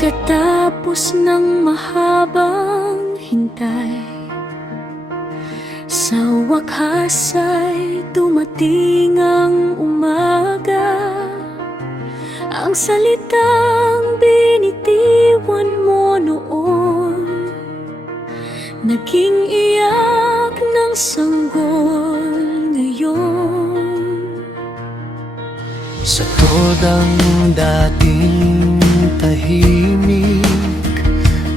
Pagkatapos ng mahabang hintay, sa wakas ay dumating ang umaga. Ang salitang binitiwan mo noon, naging iyak ng sanggol ngayon. Sa todang dating tahimik,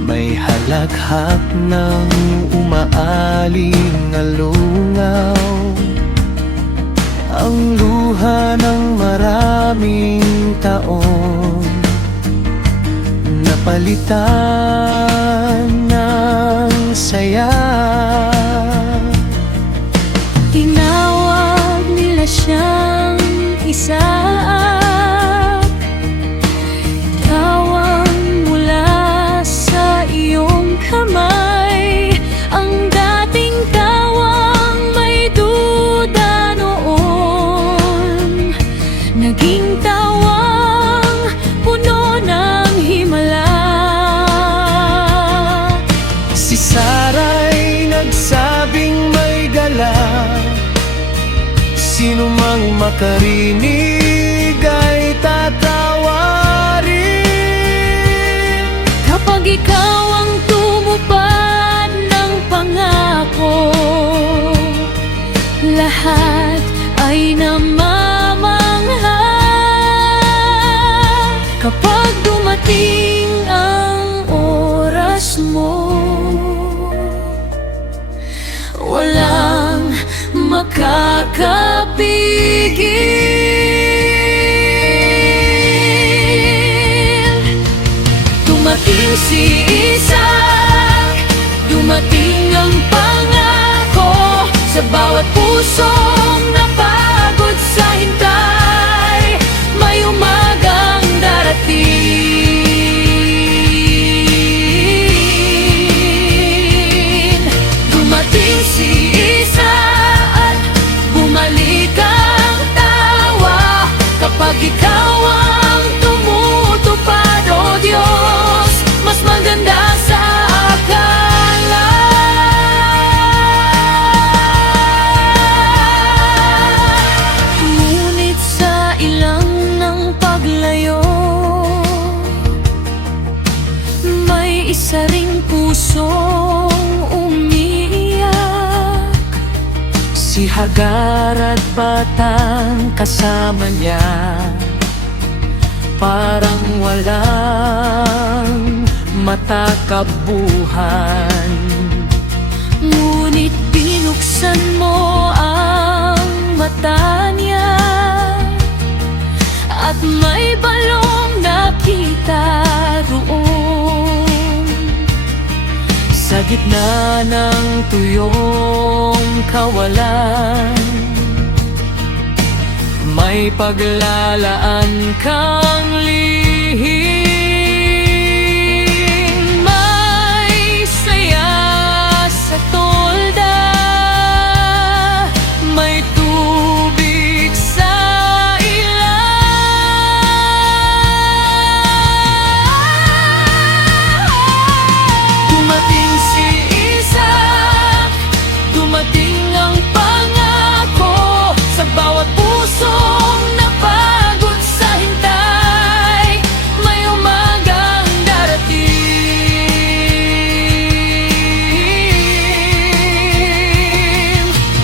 may halakhak ng umaaling-alungaw. Ang luha ng maraming taon, napalitan ng saya. Tinawag nila siyang Isaac, tawag mula sa iyong kamay. Ang dating tawang may duda noon, naging tawang puno ng himala. Si Sara'y nagsabing may dala, sino mang makarinig ay tatawarin. Kapag ikaw ang tumupad ng pangako, lahat ay namamangha. Kapag dumating ang oras mo, walang makakapigil. Dumating si Isaac, dumating ang pangako. Sa bawat pusong napagod sa hintay, may umagang darating. Dumating si Isaac, bumalik ang tawa. Kapag ikaw ang tumutupad, o Diyos, mas maganda sa akala. Ngunit sa ilang ng paglayo, may isa ring pusong umiiyak. Si Hagar at batang kasama niya, parang walang matakabuhan. Ngunit binuksan mo ang mata niya, at may balong nakita roon. Sa gitna ng tuyong kawalan, may paglalaan kang lihim. May saya sa tolda, may tubig sa ilang. Dumating si Isaac, dumating ang pangako. Sa bawat pusong napagod sa hintay, may umagang darating.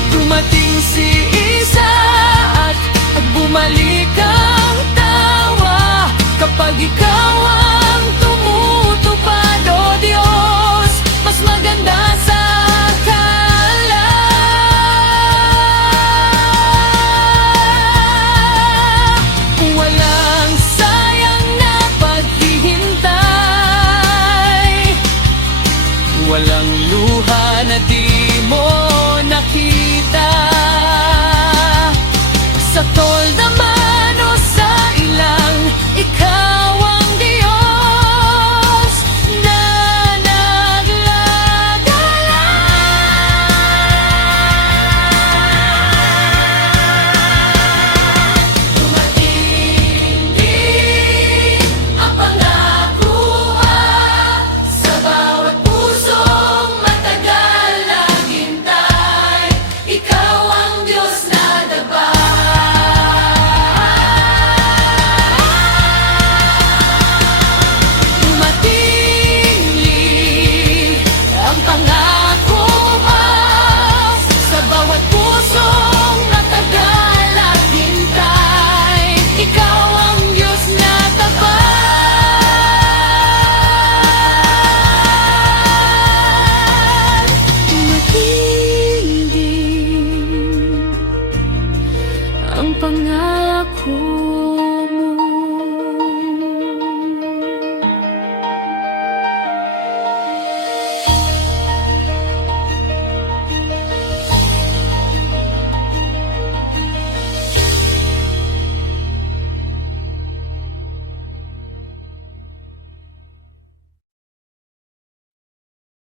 Dumating si Isaac at bumalik ang tawa. Kapag ikaw ang tumutupad, o Diyos, mas maganda sa akala. Walang sayang na paghihintay, walang luha na di mo nakita. Sa tolda